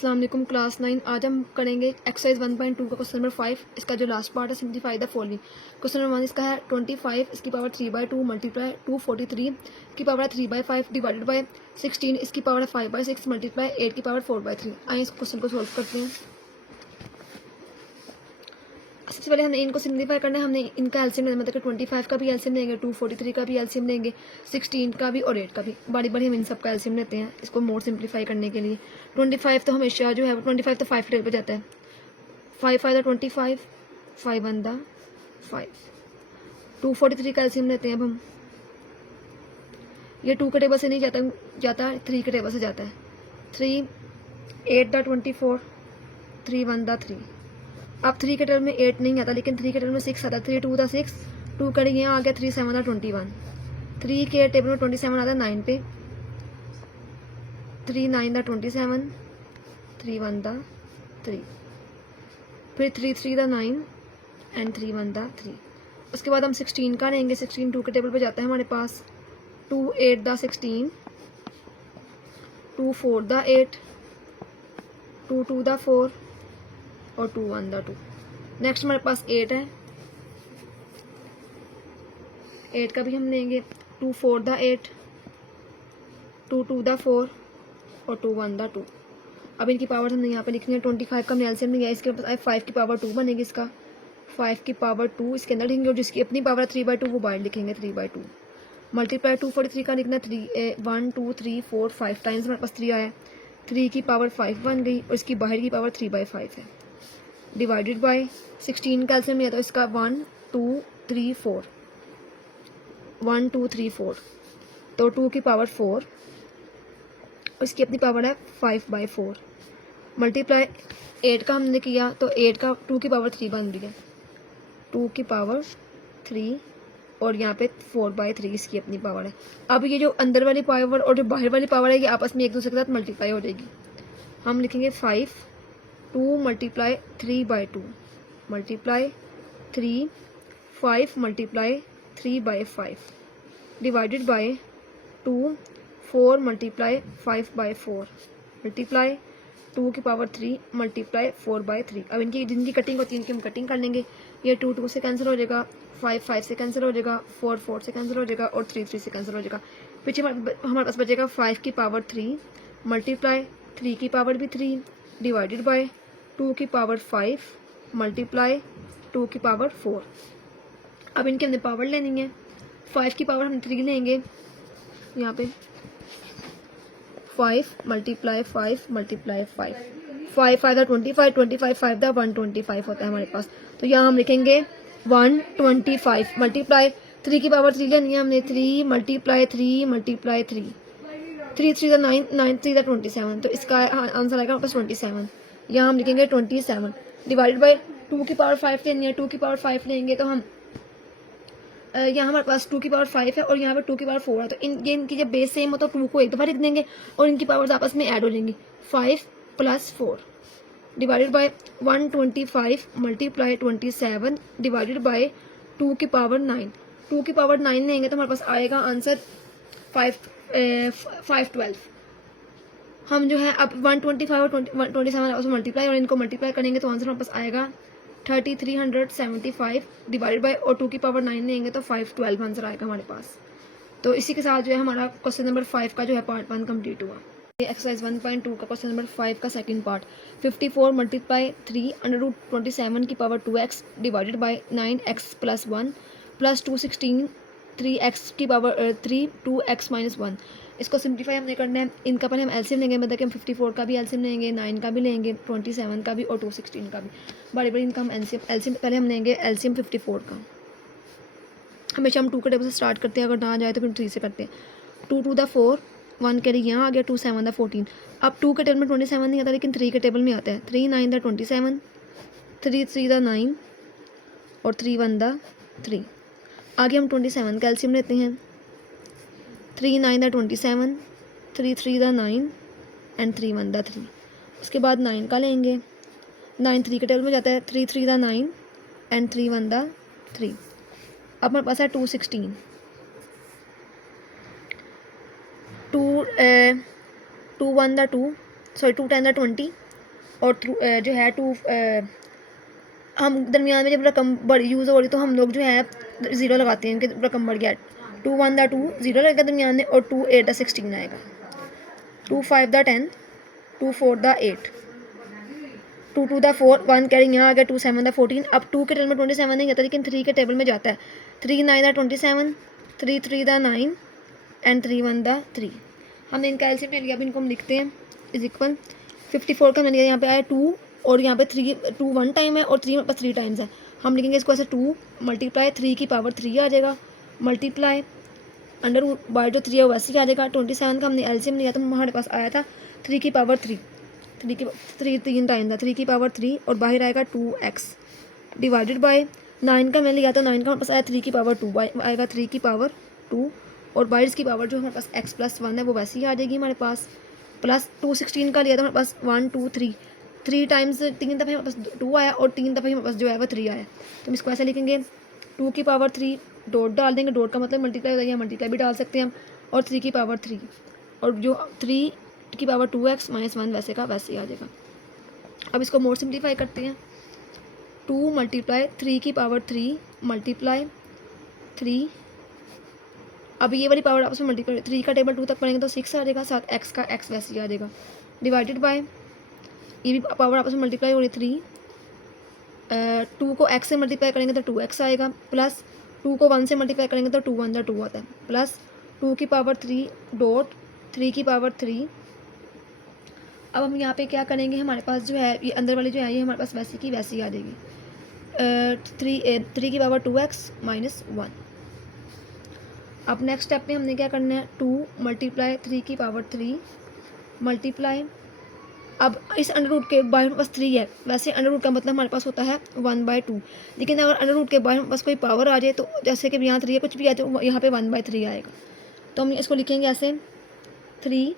अस्सलाम वालेकुम क्लास 9। आज हम करेंगे एक्सरसाइज 1.2 का क्वेश्चन नंबर 5। इसका जो लास्ट पार्ट है simplify the following. Question number 1 इसका है 25 इसकी पावर 3/2 मल्टीप्लाई 243 की पावर है 3/5 डिवाइडेड बाय 16 इसकी पावर है 5/6 मल्टीप्लाई 8 की पावर 4/3। आइए इस क्वेश्चन को सॉल्व करते हैं। सबसे पहले हमने इनको सिम्प्लीफाई करना है। हमने इनका एलसीएम लेना, मतलब कि 25 का भी एलसीएम लेंगे, 243 का भी एलसीएम लेंगे, 16 का भी और 8 का भी। बारी बारी हम इन सब का एलसीएम लेते हैं इसको मोर सिम्प्लीफाई करने के लिए। 25 तो हमेशा जो है 25 तो 5 टेबल पर जाता है। 5 5 25, 5 1 5। 243 का एलसीएम लेते हैं अब हम। ये 2 के टेबल से नहीं जाता 3 के टेबल से जाता है। 3 8 24, 3 1 3। अब 3 के टेबल में 8 नहीं आता, लेकिन 3 के टेबल में 6 आता है। 3 2 6, 2 करेंगे यहाँ आ गया 3 7 21। 3 के टेबल में 27 आता है 9 पे। 3 9 27, 3 1 3, फिर 3 3 9 एंड 3 1 3। उसके बाद हम 16 का लेंगे। 16 2 के टेबल पे जाता है हमारे पास। 2 8 16, 2 4 8, 2 2 4 और 2 1 2। नेक्स्ट हमारे पास 8 है। 8 का भी हम लेंगे। 2 4 8, 2 2 4 और 2 1 2। अब इनकी पावर हमने यहाँ पे लिखनी है। 25 का हमने एलसीएम लिया, इसके पास 5 की पावर 2 बनेगी। इसका 5 की पावर 2 इसके अंदर लिखेंगे और जिसकी अपनी पावर 3/2 वो बाहर लिखेंगे 3/2। मल्टीप्लाई 243 का लिखना 1 2 3 4 5 टाइम्स हमारे पास 3 आया। 3 की पावर 5 बन गई और इसकी बाहर की पावर 3/5 है। डिवाइडेड बाय 16 का एलसीएम लिया तो इसका 1 2 3 4, 1 2 3 4 तो 2 की पावर 4 इसकी अपनी पावर है 5/4। मल्टीप्लाई 8 का हमने किया तो 8 का 2 की पावर 3 बन रही है। 2 की पावर 3 और यहाँ पे 4/3 इसकी अपनी पावर है। अब ये जो अंदर वाली पावर और जो बाहर वाली पावर है ये आपस में एक दूसरे के साथ मल्टीप्लाई हो जाएगी। हम लिखेंगे 5 2 multiply 3/2 multiply 3 5 multiply 3/5 divided by 2 4 multiply 5/4 multiply 2 की पावर 3 मल्टीप्लाई 4/3। अब इनकी जिनकी कटिंग होती है इनकी हम कटिंग कर लेंगे। ये 2 2 से कैंसिल हो जाएगा, 5 5 से कैंसिल हो जाएगा, 4 4 से कैंसिल हो जाएगा और 3 3 से कैंसिल हो जाएगा। पीछे हमारे पास बचेगा 5 की पावर 3 मल्टीप्लाई 3 की पावर भी 3 डिवाइडेड बाय 2 की पावर 5 मल्टीप्लाई 2 की पावर 4। अब इनकी हमने पावर लेनी है। 5 की पावर हम 3 लेंगे यहाँ पे। 5 मल्टीप्लाई 5 मल्टीप्लाई 5, 5 5 25, 25 5 125 होता है हमारे पास। तो यहाँ हम लिखेंगे 125 मल्टीप्लाई 3 की पावर 3 लेनी है हमने। 3 मल्टीप्लाई 3 मल्टीप्लाई 3, 3 3 9 9 3 27। तो इसका आंसर आएगा वापस 27। यहाँ हम लिखेंगे 27 डिवाइडेड बाय 2 की पावर 5 लेनी है। 2 की पावर 5 लेंगे तो हम यहाँ हमारे पास 2 की पावर 5 है और यहाँ पे 2 की पावर 4 है। तो इनकी जब बेस सेम हो तो 2 को एक दफा लिख देंगे और इनकी पावर्स आपस में ऐड हो जाएंगी। 5 + 4 divided by 125 multiply 27 divided by 2 की पावर 9। 2 की पावर 9 लेंगे तो हमारे पास आएगा आंसर 512। हम जो है अब 125 और 27 मल्टीप्लाई और इनको मल्टीप्लाई करेंगे तो आंसर हमारे पास आएगा 3375 डिवाइडेड बाय और 2 की पावर 9 लेंगे तो 512 आंसर आएगा हमारे पास। तो इसी के साथ जो है हमारा क्वेश्चन नंबर 5 का जो है पार्ट 1 कंप्लीट हुआ। एक्सरसाइज 1.2 का क्वेश्चन नंबर 5 का सेकंड पार्ट। 54 मल्टीप्लाई 3 √27 की power 2x divided by 9x + 1 + 216 3x की पावर 3 2x - 1। इसको सिंप्लीफाई हमने करना है। इनका पहले हम एलसीएम लेंगे, मतलब कि हम 54 का भी एलसीएम लेंगे, 9 का भी लेंगे, 27 का भी और 216 का भी। बड़ी बड़ी इनका हम एलसीएम पहले हम लेंगे एलसीएम 54 का। हमेशा हम 2 के टेबल से स्टार्ट करते हैं, अगर ना आ जाए तो फिर 3 से करते हैं। 2 2 4 1 कैरी यहाँ आ गया, 2 7 14। अब 2 के टेबल में 27 नहीं आता लेकिन 3 के टेबल में आता है। 3 9 27, 3 3 9 और 3 1 3। आगे हम 27 का एलसीएम लेते हैं। 3 9 27, 3 3 9 एंड 3 1 3। उसके बाद 9 का लेंगे। 9 3 के टेबल में जाता है। 3 3 9 एंड 3 1 3। अब हमारे पास है 216। 2 1 2 सॉरी 2 10 20, और थ्रू जो है टू हम दरमियान में जब रकम बड़ी यूज़ हो रही तो हम लोग जो है ज़ीरो लगाते हैं कि रकम बढ़ गया। 2 1 दा 2 ज़ीरो लगेगा दरमियान में, और 2 8 दा 16 आएगा, 2 5 दा 10, 2 4 दा 8, 2 2 दा 4, 1 कैरिंग यहाँ आ गया, 2 7 दा 14। अब 2 के टेबल में 27 नहीं आता, लेकिन 3 के टेबल में जाता है। 3 9 दा 27, 3 3 दा 9 एंड 3 1 दा 3। हमने इनका एलसीएम ले लिया, अब इनको हम लिखते हैं इज इक्वल 54 का मैंने लिया, यहाँ पे आया 2 और यहाँ पे 3, 2 1 टाइम है और 3 मेरे पास 3 टाइम्स है। हम लिखेंगे इसको ऐसे 2 मल्टीप्लाई 3 की पावर 3 आ जाएगा, मल्टीप्लाई अंडर बाय जो 3 है वैसे ही आ जाएगा। 27 का हमने एलसीएम लिया तो हमारे पास आया था 3 की पावर 3, 3 की 3 टाइम था, 3 की पावर 3 और बाहर आएगा 2x डिवाइडेड बाय 9 का मैंने लिया तो 9 का हमारे पास आया 3 की पावर 2, आएगा 3 की पावर 2 और बाइट्स की पावर जो हमारे पास x प्लस 1 है वो वैसे ही आ जाएगी हमारे पास। प्लस 216 का लिया तो हमारे पास 1 2 3, 3 टाइम्स 3 दफ़े हमारे पास 2 आया और 3 दफ़े हमारे पास जो है वो 3 आया। तो हम इसको ऐसे लिखेंगे 2 की पावर 3 डॉट डाल देंगे, डॉट का मतलब मल्टीप्लाई हो जाएगा, मल्टीप्लाई भी डाल सकते हैं हम, और 3 की पावर 3 और जो 3 की पावर 2x माइनस 1 वैसे का वैसे ही आ जाएगा। अब इसको मोर सिंप्लीफाई करते हैं, 2 मल्टीप्लाई 3 की पावर 3 मल्टीप्लाई 3, अब ये वाली पावर आपस में मल्टीप्लाई 3 का टेबल 2 तक पढ़ेंगे तो 6 आ जाएगा, साथ x का x वैसे ही आ जाएगा, डिवाइडेड बाय ये भी पावर आपस में मल्टीप्लाई हो रही 3, 2 को x से मल्टीप्लाई करेंगे तो 2x आएगा, प्लस 2 को 1 से मल्टीप्लाई करेंगे तो 2 1 दा 2 आता है, प्लस 2 की पावर 3 डॉट 3 की पावर 3। अब हम यहाँ पे क्या करेंगे, हमारे पास जो है ये अंदर वाली जो है ये हमारे पास वैसी की वैसी आ जाएगी, 3 की पावर 2x माइनस 1। अब नेक्स्ट स्टेप में हमने क्या करना है, 2 मल्टीप्लाई 3 की पावर 3 मल्टीप्लाई, अब इस अंडर रूट के बाहर हमारे पास 3 है, वैसे अंडर रूट का मतलब हमारे पास होता है 1/2, लेकिन अगर अंडर रूट के बाहर हमारे पास कोई पावर आ जाए तो जैसे कि यहाँ 3 है कुछ भी आए तो यहाँ पे 1/3 आएगा। तो हम इसको लिखेंगे ऐसे 3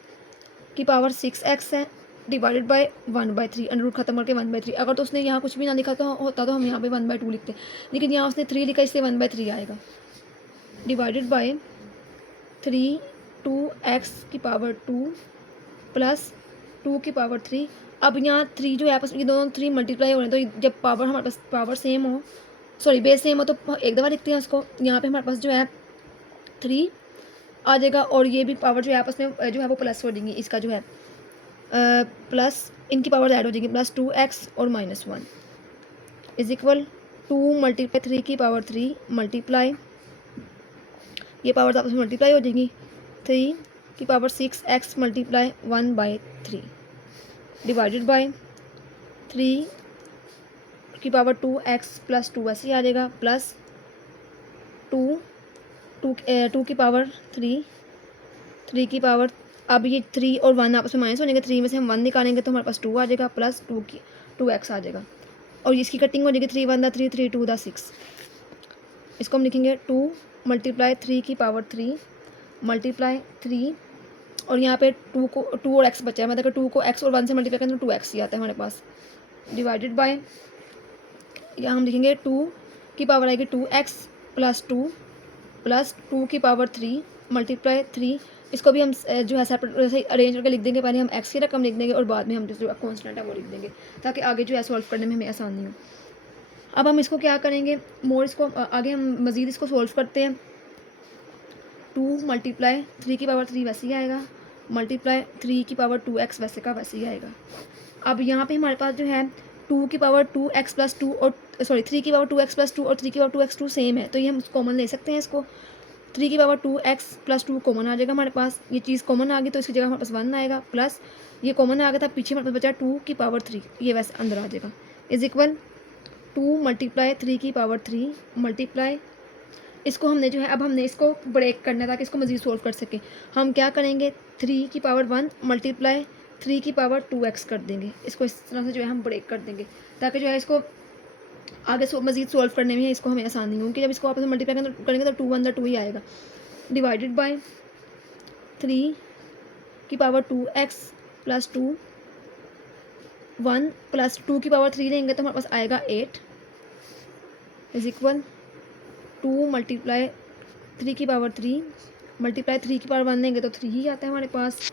की पावर 6x है डिवाइडेड बाय 1/3, अंडर रूट खत्म करके 1/3। अगर तो उसने यहाँ कुछ भी ना लिखा तो होता तो हम यहाँ पे 1/2 लिखते, लेकिन यहाँ उसने 3 लिखा इसलिए 1/3 आएगा, डिवाइडेड बाय 3 2x की पावर 2 प्लस 2 की पावर 3। अब यहाँ 3 जो है आपस में ये दोनों 3 मल्टीप्लाई हो रहे हैं तो जब पावर हमारे पास पावर सेम हो, सॉरी बेस सेम हो तो एक दफ़ा लिखते हैं उसको, यहाँ पे हमारे पास जो है 3 आ जाएगा और ये भी पावर जो है आपस में जो है वो प्लस हो जाएंगी, इसका जो है प्लस इनकी पावर ऐड हो जाएगी, प्लस 2x और माइनस 1 इज इक्वल 2 मल्टीप्लाई 3 की पावर 3 मल्टीप्लाई ये पावर आपस में मल्टीप्लाई हो जाएंगी, 3 की power 6x multiply 1/3 divided by 3 की पावर 2x प्लस 2 ऐसे ही आ जाएगा, प्लस 2 की पावर 3 की पावर, अब ये 3 और 1 आपस में माइनस हो जाएंगे, 3 में से हम 1 निकालेंगे तो हमारे पास 2 आ जाएगा, प्लस 2x आ जाएगा और इसकी कटिंग हो जाएगी 3 1 दा 3 3 2 दा 6। इसको हम लिखेंगे 2 मल्टीप्लाई 3 की पावर 3 मल्टीप्लाई 3 और यहाँ पे 2 और x बचा है, मतलब 2 को x और 1 से मल्टीप्लाई करें तो 2x ही आता है हमारे पास, डिवाइडेड बाय यहाँ हम लिखेंगे 2 की पावर आएगी 2x प्लस 2 प्लस 2 की पावर 3 मल्टीप्लाई 3। इसको भी हम जो है सेपरेट अरेंज करके लिख देंगे, पहले हम x की रकम लिख देंगे और बाद में हम जो कॉन्स्टेंट है वो लिख देंगे ताकि आगे जो है सॉल्व करने में हमें आसानी हो। अब हम इसको क्या करेंगे, मोर इसको आगे हम मज़ीद इसको सॉल्व करते हैं, 2 मल्टीप्लाई 3 की पावर 3 वैसे ही आएगा, मल्टीप्लाई 3 की पावर 2x वैसे का वैसे ही आएगा। अब यहाँ पे हमारे पास जो है 2 की पावर 2x प्लस 2 और 3 की पावर 2x प्लस 2 और 3 की पावर 2x 2 सेम है तो ये हम कॉमन ले सकते हैं इसको, 3 की पावर 2x प्लस 2 कॉमन आ जाएगा हमारे पास, ये चीज़ कॉमन आ गई तो इसकी जगह हमारे पास 1 आएगा, प्लस ये कॉमन आ गया था पीछे हमारे पास बचा 2 की पावर 3 ये वैसे अंदर आ जाएगा, इज इक्वल 2 मल्टीप्लाई 3 की पावर 3 मल्टीप्लाई, इसको हमने जो है अब हमने इसको ब्रेक करना है ताकि इसको मज़ीद सोल्व कर सके। हम क्या करेंगे 3 की पावर 1 मल्टीप्लाई 3 की पावर 2x कर देंगे, इसको इस तरह से जो है हम ब्रेक कर देंगे ताकि जो है इसको आगे मज़ीद सोल्व करने में इसको हमें आसानी हो, कि जब इसको आपस में मल्टीप्लाई करेंगे तो 2 1 दा 2 ही आएगा, डिवाइडेड बाय 3 की पावर 2x प्लस 2 1 प्लस 2 की पावर 3 लेंगे तो हमारे पास आएगा 8 इज इक्वल 2 मल्टीप्लाई 3 की पावर 3 मल्टीप्लाई 3 की पावर 1 लेंगे तो 3 ही आता है हमारे पास,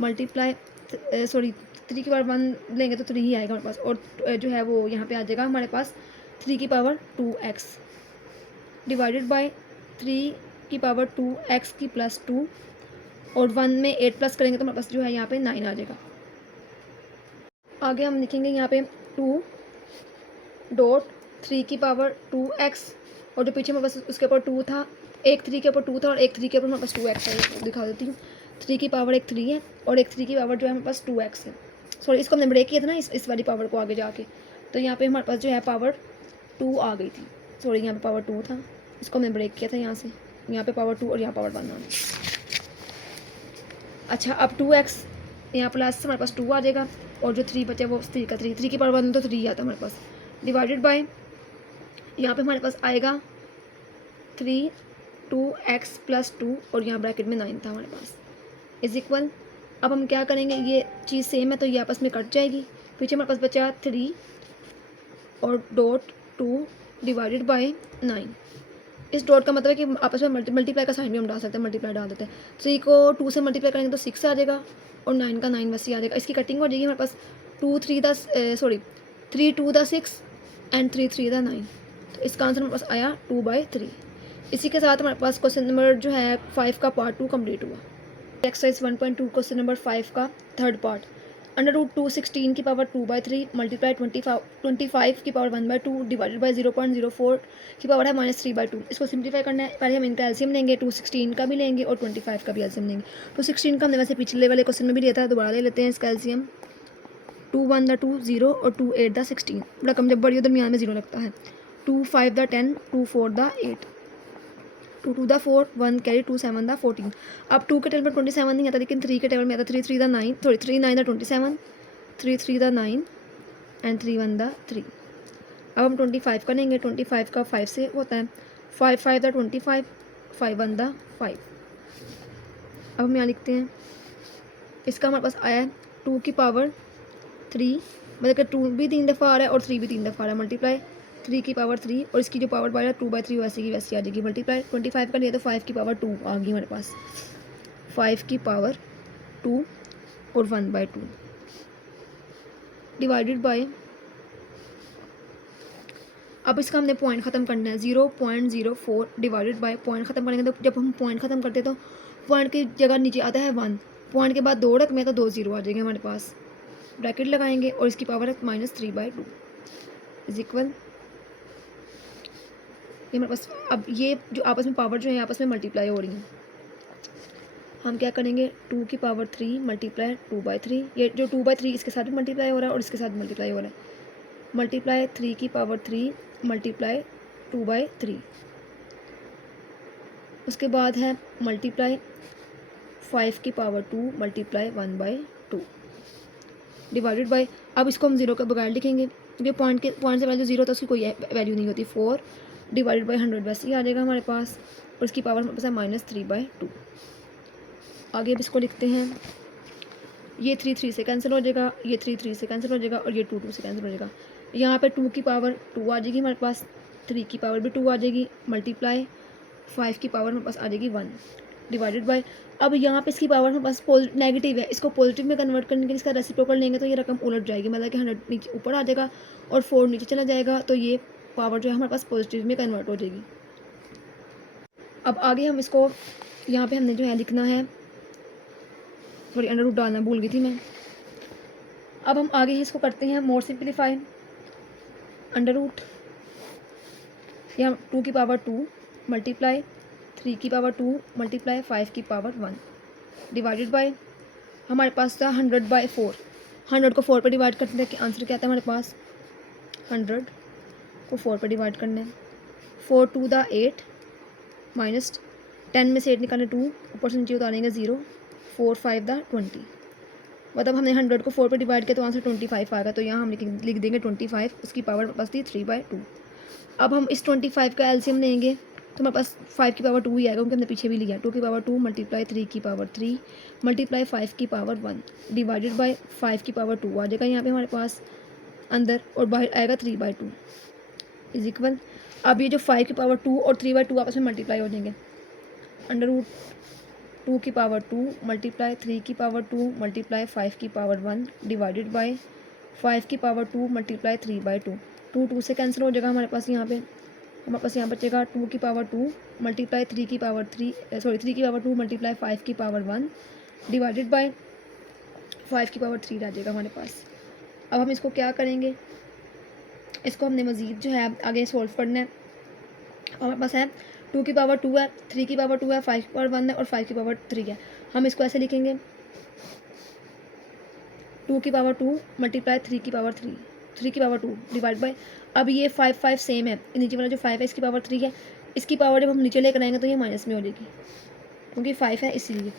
मल्टीप्लाई 3 की पावर 1 लेंगे तो 3 ही आएगा हमारे पास, और जो है वो यहाँ पे आ जाएगा हमारे पास 3 की पावर 2x डिवाइडेड बाय 3 की पावर 2x की प्लस 2, और 1 में 8 प्लस करेंगे तो हमारे पास जो है यहाँ पे 9 आ जाएगा। आगे हम लिखेंगे यहाँ पे 2 डॉट 3 की पावर 2x, और जो पीछे हमारे पास उसके ऊपर 2 था, एक 3 के ऊपर 2 था और एक 3 के ऊपर हमारे पास 2x है। दिखा देती हूँ, 3 की पावर एक 3 है और एक 3 की पावर जो है हमारे पास 2x है। सॉरी, इसको हमने ब्रेक किया था ना इस वाली पावर को आगे जाके, तो यहाँ पे हमारे पास जो है पावर 2 आ गई थी। सॉरी, यहाँ पे पावर 2 था, इसको हमने ब्रेक किया था यहाँ से, यहाँ पे पावर 2 और यहाँ पावर 1 आ गई। अच्छा, अब 2x यहाँ प्लस हमारे पास 2 आ जाएगा, और जो 3 बचा वो 3 का 3 की पावर 1 तो 3 आता है हमारे पास, डिवाइडेड बाय यहाँ पे हमारे पास आएगा 3 2x प्लस 2, और यहाँ ब्रैकेट में 9 था हमारे पास, इज इक्वल। अब हम क्या करेंगे, ये चीज़ सेम है तो ये आपस में कट जाएगी। पीछे हमारे पास बचा 3 और डॉट 2 डिवाइडेड बाय 9। इस डॉट का मतलब है कि आपस में मल्टीप्लाई का साइन भी हम डाल सकते हैं, मल्टीप्लाई डाल देते हैं। 3 को 2 से मल्टीप्लाई करेंगे तो 6 आ जाएगा, और 9 का 9 वैसे ही आ जाएगा। इसकी कटिंग हो जाएगी हमारे पास 3 2 द 6 एंड 3 3 द 9, तो इसका आंसर हमारे पास आया 2/3। इसी के साथ हमारे पास क्वेश्चन नंबर जो है 5 का पार्ट 2 कंप्लीट हुआ। एक्सरसाइज 1.2 क्वेश्चन नंबर 5 का थर्ड पार्ट, √2 16 की पावर 2/3 मल्टीप्लाई 25 की पावर 1/2 डिवाइडेड बाई 0.04 की पावर है -3/2। इसको सिंप्लीफाई करना है। पहले हम इनका एलसीएम लेंगे, 2 16 का भी लेंगे और 25 का भी एलसीएम लेंगे। 2 16 का हमने वैसे पिछले वाले क्वेश्चन में भी लिया था, दोबारा ले लेते हैं इसका एलसीएम। 2 1 द 2 0 और 2 8 द 16, रकम जब बड़ी हो दरमियान में 0 लगता है। 2 5 the 10 2 4 the 8 2 2 the 4 1 carry 2 7 the 14। अब 2 के टेबल में 27 नहीं आता, लेकिन 3 के टेबल में आता। 3 3 the 9 sorry 3 9 the 27 3 3 the 9 and 3 1 the 3। अब हम 25 का लेंगे, 25 का 5 से होता है, 5 5 द 25 5 1 द 5। अब हम यहाँ लिखते हैं, इसका हमारे पास आया है 2 की पावर 3, मतलब कि 2 भी 3 दफ़ा आ रहा है और 3 भी 3 दफ़ा आ रहा है, मल्टीप्लाई 3 की पावर 3, और इसकी जो पावर बाय 2/3 वैसे की वैसी आ जाएगी, मल्टीप्लाई 25 का लिया तो 5 की पावर 2 आ गई हमारे पास, 5 की पावर 2 और 1/2 डिवाइडेड बाय। अब इसका हमने पॉइंट ख़त्म करना है, 0.04 डिवाइडेड बाय। पॉइंट ख़त्म करेंगे तो जब हम पॉइंट ख़त्म करते हैं तो पॉइंट की जगह नीचे आता है 1, पॉइंट के बाद 2 रकम है तो 2 0 आ जाएंगे हमारे पास, ब्रैकेट लगाएंगे और इसकी पावर है -3/2 इज इक्वल। ये हमारे पास, अब ये जो आपस में पावर जो है आपस में मल्टीप्लाई हो रही हैं, हम क्या करेंगे, 2 की पावर 3 मल्टीप्लाई 2/3, ये जो 2/3 इसके साथ भी मल्टीप्लाई हो रहा है और इसके साथ भी मल्टीप्लाई हो रहा है, मल्टीप्लाई 3 की पावर 3 मल्टीप्लाई 2/3। उसके बाद है मल्टीप्लाई 5 की पावर 2 मल्टीप्लाई 1/2 डिवाइडेड बाय। अब इसको हम 0 के बगैर लिखेंगे, क्योंकि पॉइंट से पहले जो 0 था उसकी कोई वैल्यू नहीं होती। 4 डिवाइडेड बाई 100 वैसे ही आ जाएगा हमारे पास, और इसकी पावर हमारे पास है -3/2। आगे अब इसको लिखते हैं, ये 3 3 से कैंसिल हो जाएगा, ये 3 3 से कैंसिल हो जाएगा और ये 2 2 से कैंसिल हो जाएगा। यहाँ पे 2 की पावर 2 आ जाएगी हमारे पास, 3 की पावर भी 2 आ जाएगी, मल्टीप्लाई 5 की पावर हमारे पास आ जाएगी 1 डिवाइडेड बाय। अब यहाँ पे इसकी पावर हमारे पास नेगेटिव है, इसको पॉजिटिव में कन्वर्ट करने के लिए इसका रेसिप्रोकल लेंगे तो ये रकम उलट जाएगी, मतलब कि 100 नीचे ऊपर आ जाएगा और 4 नीचे चला जाएगा, तो ये पावर जो है हमारे पास पॉजिटिव में कन्वर्ट हो जाएगी। अब आगे हम इसको, यहाँ पे हमने जो है लिखना है, थोड़ी अंडर रूट डालना भूल गई थी मैं। अब हम आगे इसको करते हैं मोर सिंप्लीफाई, अंडर रूट यहाँ 2 की पावर 2 मल्टीप्लाई 3 की पावर 2 मल्टीप्लाई 5 की पावर 1 डिवाइडेड बाय, हमारे पास था 100/4। 100 को 4 पर डिवाइड करने के आंसर क्या आता है हमारे पास, 100 को 4 पर डिवाइड करना है, 4 2 द 8 माइनस 10 में से 8 निकालने 2, ऊपर से नीचे उतारेंगे 0, 4 5 द 20, मतलब हमने 100 को 4 पर डिवाइड किया तो आंसर 25 आएगा, तो यहाँ हम लिख देंगे 25, उसकी पावर बस थी 3/2। अब हम इस 25 का एलसीएम लेंगे तो हमारे पास 5 की पावर 2 ही आएगा, क्योंकि हमने पीछे भी लिया। 2 की पावर 2 मल्टीप्लाई 3 की पावर 3 मल्टीप्लाई 5 की पावर 1 डिवाइडेड बाय 5 की पावर 2 आ जाएगा यहाँ पे हमारे पास अंदर, और बाहर आएगा 3/2 इज इक्वल। अब ये जो 5 की पावर 2 और 3/2 आपस में मल्टीप्लाई हो जाएंगे, अंडर रूट 2 की पावर 2 मल्टीप्लाई 3 की पावर 2 मल्टीप्लाई 5 की पावर 1 डिवाइडेड बाय 5 की पावर 2 मल्टीप्लाई 3/2। 2 से कैंसिल हो जाएगा हमारे पास यहाँ पे, हमारे पास यहाँ बचेगा 2 की पावर 2 मल्टीप्लाई 3 की पावर 3 की पावर 2 मल्टीप्लाई 5 की पावर 1 डिवाइडेड बाय 5 की पावर 3 आ जाएगा हमारे पास। अब हम इसको क्या करेंगे, इसको हमने मज़ीद जो है आगे सॉल्व करना है। हमारे पास है 2 की पावर 2 है, 3 की पावर 2 है, 5 की पावर 1 है और 5 की पावर 3 है। हम इसको ऐसे लिखेंगे 2 की पावर 2 मल्टीप्लाई 3 की पावर 3 की पावर 2 डिवाइड बाय, अब ये 5 सेम है, नीचे वाला जो 5 है इसकी पावर 3 है, इसकी पावर जब हम नीचे लेकर आएंगे तो ये माइनस में हो जाएगी क्योंकि 5 है इसीलिए।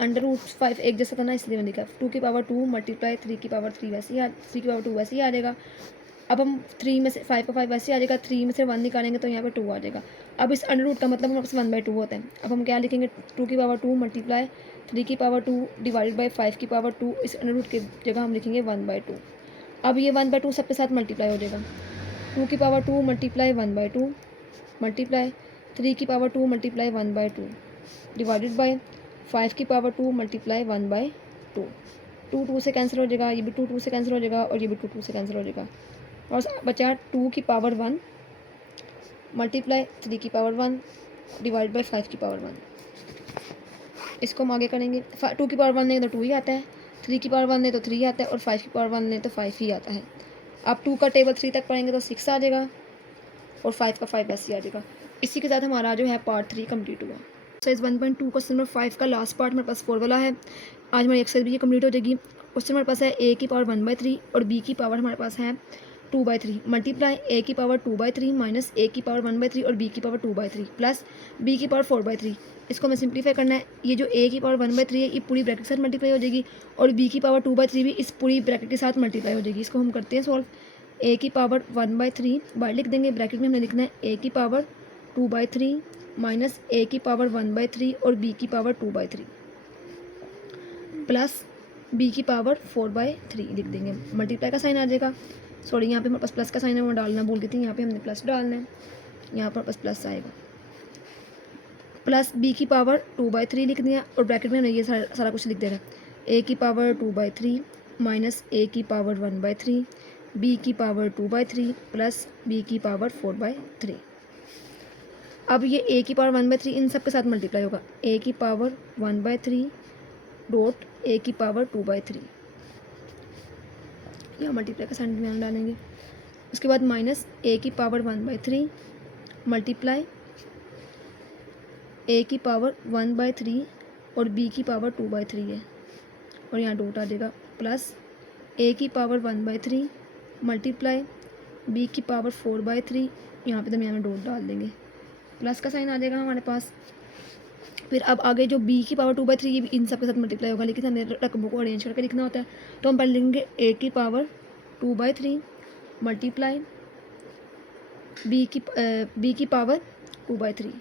√5 एक जैसा था ना इसलिए मैंने लिखा 2 की पावर 2 मल्टीप्लाई 3 की पावर 3 वैसे ही 3 की पावर 2 वैसे ही आ जाएगा। अब हम 3 में से 5 का 5 वैसे आ जाएगा, 3 में से 1 निकालेंगे तो यहाँ पे 2 आ जाएगा। अब इस √ का मतलब हमारे पास 1/2 होता है। अब हम क्या लिखेंगे 2 की पावर 2 मल्टीप्लाई 3 की पावर 2 डिवाइडेड बाई 5 की पावर 2, इस √ की जगह हम लिखेंगे 1/2। अब ये 1/2 सबके साथ मल्टीप्लाई हो जाएगा, 2 की पावर 2 मल्टीप्लाई 1/2 मल्टीप्लाई 3 की पावर 2 मल्टीप्लाई 1/2 डिवाइडेड बाई 5 की पावर 2 मल्टीप्लाई 1/2। 2 से कैंसिल हो जाएगा, ये भी 2 से कैंसिल हो जाएगा और ये भी 2 से कैंसिल हो जाएगा और बचा 2 की पावर 1 मल्टीप्लाई 3 की पावर 1 डिवाइड बाई 5 की पावर 1। इसको हम आगे करेंगे, 2 की पावर 1 नहीं तो 2 ही आता है, 3 की पावर 1 नहीं तो 3 आता है और 5 की पावर 1 नहीं तो 5 ही आता है। आप 2 का टेबल 3 तक पढ़ेंगे तो 6 आ जाएगा और 5 का 5 ऐसे आ जाएगा। इसी के साथ हमारा जो है पार्ट 3 कंप्लीट हुआ। एक्सरसाइज 1.2 क्वेश्चन नंबर 5 का लास्ट पार्ट मेरे पास 4 वाला है। आज हमारी एक्सरसाइज भी ये कंप्लीट हो जाएगी। क्वेश्चन हमारे पास है a की पावर 1/3 और b की पावर हमारे पास है 2/3 मल्टीप्लाई a की पावर 2/3 माइनस a की पावर 1/3 और b की पावर 2/3 प्लस b की पावर 4/3। इसको हमें सिंप्लीफाई करना है। ये जो a की पावर 1/3 है ये पूरी ब्रैकेट के साथ मल्टीप्लाई हो जाएगी और b की पावर 2/3 भी इस पूरी ब्रैकेट के साथ मल्टीप्लाई हो जाएगी। इसको हम करते हैं सॉल्व। a की पावर 1/3 बाहर लिख देंगे, ब्रैकेट में हमने लिखना है a की पावर 2/3 माइनस a की पावर 1/3 और b की पावर 2/3 प्लस b की पावर 4/3 लिख देंगे। मल्टीप्लाई का साइन आ जाएगा, सॉरी यहाँ पे हमारे पास प्लस का साइन है वो डालना भूल गई थी, यहाँ पे हमने प्लस डालना है, यहाँ पर बस प्लस आएगा। प्लस b की पावर 2/3 लिख दिया और ब्रैकेट में हमने ये सारा कुछ लिख देना है। a की पावर 2/3 माइनस a की पावर 1/3 b की पावर 2/3 प्लस b की पावर 4/3। अब ये a की पावर 1/3 इन सब के साथ मल्टीप्लाई होगा, a की पावर 1/3 डॉट a की पावर 2/3, यहाँ मल्टीप्लाई का साइन में डालेंगे। उसके बाद माइनस a की पावर 1/3 मल्टीप्लाई a की पावर 1/3 और b की पावर 2/3 है और यहाँ डॉट आ जाएगा प्लस a की पावर 1/3 मल्टीप्लाई b की पावर 4/3, यहाँ पे दरमियान में डॉट डाल देंगे, प्लस का साइन आ जाएगा हमारे पास। फिर अब आगे जो b की पावर 2/3 ये भी इन सब के साथ मल्टीप्लाई होगा, लेकिन हमें रकमों को अरेंज करके लिखना होता है तो हम पहले लिखेंगे a की पावर 2/3 मल्टीप्लाई b की पावर 2/3,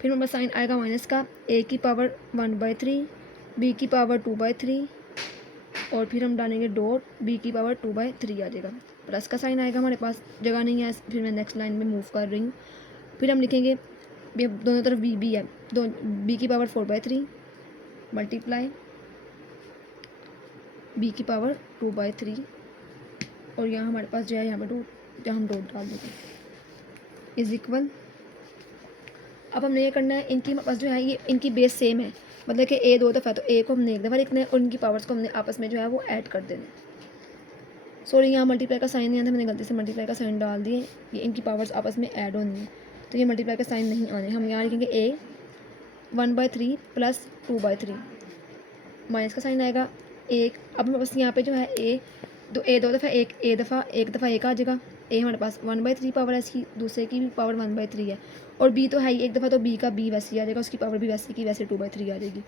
फिर हमारे साइन आएगा माइनस का, a की पावर 1/3 b की पावर 2/3 और फिर हम डालेंगे डॉट b की पावर 2/3 आ जाएगा, प्लस का साइन आएगा हमारे पास, जगह नहीं है फिर मैं नेक्स्ट लाइन में मूव कर रही हूँ। फिर हम लिखेंगे दोनों तरफ b है, b की पावर 4/3 मल्टीप्लाई b की पावर 2/3 और यहाँ हमारे पास जो है यहाँ पर डॉट, जहाँ हम डॉट डाल देंगे इज इक्वल। अब हमने ये करना है, इनकी हमारे पास जो है ये इनकी बेस सेम है, मतलब कि a 2 दफ़ा तो a को हमने एक दफ़ा लिखना है और इनकी पावर्स को हमने आपस में जो है वो ऐड कर देना है। सॉरी यहाँ मल्टीप्लाई का साइन नहीं आता, मैंने गलती से मल्टीप्लाई का साइन डाल दिए, ये इनकी पावर्स आपस में ऐड होनी है तो ये मल्टीप्लाई का साइन नहीं आने, हम यहाँ लिखेंगे a 1/3 प्लस 2/3 माइनस का साइन आएगा एक। अब हमारे पास यहाँ पे जो है a 2 दफ़ा एक दफ़ा एक आ जाएगा, a हमारे पास 1/3 पावर है इसकी, दूसरे की भी पावर 1/3 है और b तो है ही एक दफ़ा तो b का b वैसे ही आ जाएगा, उसकी पावर भी वैसे की वैसे 2/3 आ जाएगी।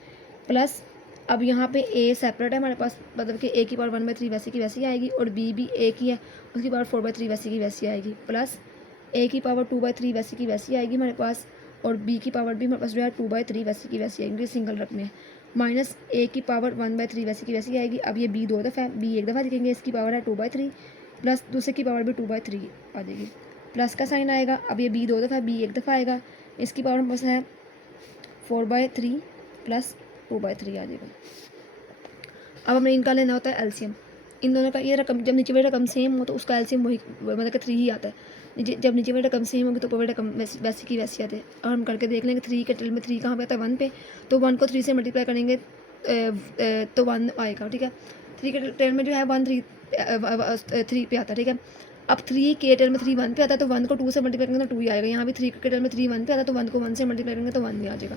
प्लस अब यहाँ पे a सेपरेट है हमारे पास, मतलब कि a की पावर 1/3 वैसे की वैसे ही आएगी और b भी a की है, उसकी पावर 4/3 वैसे की वैसी आएगी, प्लस a की पावर 2/3 वैसे की वैसी आएगी हमारे पास और b की पावर भी हमारे पास जो है 2/3 वैसे की वैसी आएगी, सिंगल रखने हैं, माइनस a की पावर 1/3 वैसे की वैसी आएगी। अब ये b 2 दफ़ा है, b एक दफ़ा लिखेंगे, इसकी पावर है 2/3 प्लस दूसरे की पावर भी 2/3 आ जाएगी, प्लस का साइन आएगा। अब ये b 2 दफ़ा b एक दफ़ा आएगा, इसकी पावर हमारे पास है 4/3 प्लस 2/3 आ जाएगा। अब हमें इनका लेना होता है एलसीएम। इन दोनों का ये रकम, जब नीचे वाली रकम सेम हो तो उसका एलसीएम वही मतलब कि 3 ही आता है। जब नीचे वाली रकम सेम होगी तो ऊपर वाली रकम वैसी की वैसी आती है। और हम करके देख लेंगे 3 के टेल में 3 कहाँ पे आता है 1 पे, तो 1 को 3 से मल्टीप्लाई करेंगे तो 1 आएगा। ठीक है, 3 के टेल में जो है 1 3 पे आता है। ठीक है, अब 3 के टेल में 3 1 पे आता है तो 1 को 2 से मल्टीप्लाई करेंगे तो 2 ही आएगा। यहाँ भी 3 के टेल में 3 1 पे आता है तो 1 को 1 से मल्टीप्लाई करेंगे तो 1 भी आ जाएगा।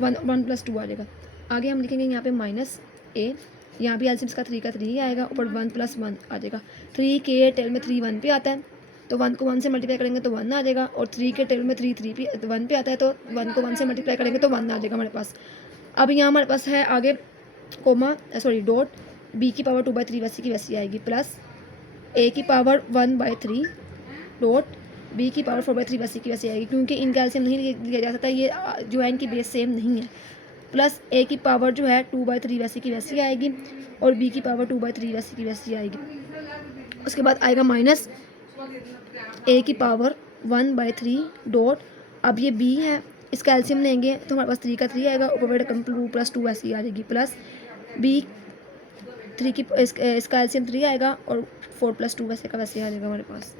1 + 2 आ जाएगा। आगे हम लिखेंगे यहाँ पे -a, यहाँ भी एलसीएम इसका 3 का 3 ही आएगा, ऊपर 1 + 1 आ जाएगा। 3 के टेल में 3 1 पे आता है तो 1 को 1 से मल्टीप्लाई करेंगे तो 1 आ जाएगा, और 3 के टेल में 3 3 पे 1 पे आता है तो 1 को 1 से मल्टीप्लाई करेंगे तो 1 आ जाएगा हमारे पास। अब यहाँ हमारे पास है आगे डॉट, b की पावर 2/3 वैसी की वैसी आएगी, प्लस a की पावर 1/3 डॉट b की पावर 4/3 वैसी की वैसी आएगी, क्योंकि इनका एलसीएम नहीं लिया जा सकता, ये जो है इनकी बेस सेम नहीं है। प्लस a की पावर जो है 2/3 वैसी की वैसी आएगी, और b की पावर 2/3 वैसी की वैसी आएगी। उसके बाद आएगा माइनस a की पावर 1/3 डॉट, अब ये b है, इसका एलसीएम लेंगे तो हमारे पास 3 का 3 आएगा, ऊपर रकम 2 + 2 ऐसी आ जाएगी, प्लस b 3 की इसका एलसीएम 3 आएगा, और 4 + 2 वैसे का वैसे आ जाएगा हमारे पास।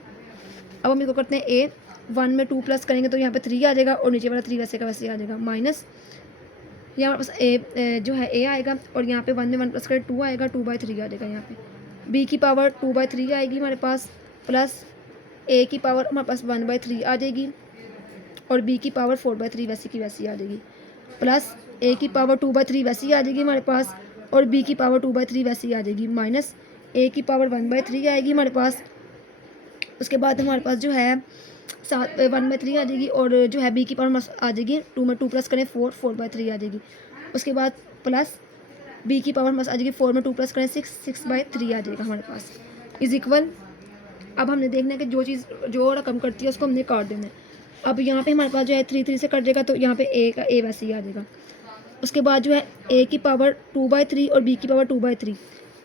अब हम इसको करते हैं a, 1 में 2 प्लस करेंगे तो यहाँ पे 3 आ जाएगा, और नीचे वाला 3 वैसे का वैसे आ जाएगा, माइनस यहाँ हमारे पास a जो है a आएगा, और यहाँ पे 1 में 1 प्लस करें 2 आएगा, 2/3 आ जाएगा। यहाँ पे b की पावर 2/3 आएगी हमारे पास, प्लस a की पावर हमारे पास 1/3 आ जाएगी, और b की पावर 4/3 वैसी की वैसी आ जाएगी, प्लस a की पावर 2/3 वैसी आ जाएगी हमारे पास, और b की पावर 2/3 वैसी आ जाएगी, माइनस a की पावर 1/3 आएगी हमारे पास। उसके बाद हमारे पास जो है 1/3 आ जाएगी, और जो है b की पावर आ जाएगी 2 में 2 प्लस करें 4/3 आ जाएगी। उसके बाद प्लस b की पावर आ जाएगी 4 में 2 प्लस करें 6/3 आ जाएगा हमारे पास, इज इक्वल। अब हमने देखना है कि जो रकम करती है उसको हमने काट देना है। अब यहाँ पे हमारे पास जो है 3 3 से कट जाएगा, तो यहाँ पे a वैसे ही आ जाएगा। उसके बाद जो है a की पावर 2/3 और b की पावर 2/3,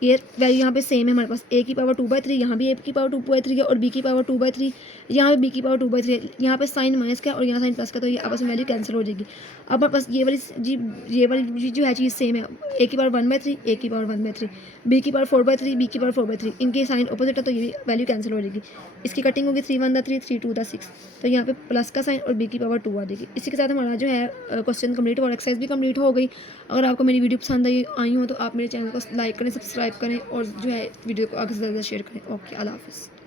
ये वैल्यू यहाँ पे सेम है हमारे पास। a की पावर 2/3, यहाँ भी a की पावर 2/3 है, और b की पावर 2/3, यहाँ पे b की पावर 2/3 है। यहाँ पे साइन माइनस का और यहाँ साइन प्लस का, तो ये आपस में वैल्यू कैंसिल हो जाएगी। अब हमारे पास ये वाली जो है चीज़ सेम है, a की पावर 1/3, a की पावर 1/3, b की पावर 4/3, b की पावर 4/3, इनके साइन अपोजिट है तो ये वैल्यू कैंसिल हो जाएगी। इसकी कटिंग होगी 3 1 3 3 2 6, तो यहाँ पे प्लस का साइन और b की पावर 2 आ जाएगी। इसी के साथ हमारा जो है क्वेश्चन कंप्लीट और एक्सरसाइज भी कंप्लीट हो गई। अगर आपको मेरी वीडियो पसंद आई हो तो आप मेरे चैनल को लाइक करें, सब्सक्राइब करें, और जो है वीडियो को आगे से ज़्यादा शेयर करें। ओके, अल्लाह हाफ़िज़।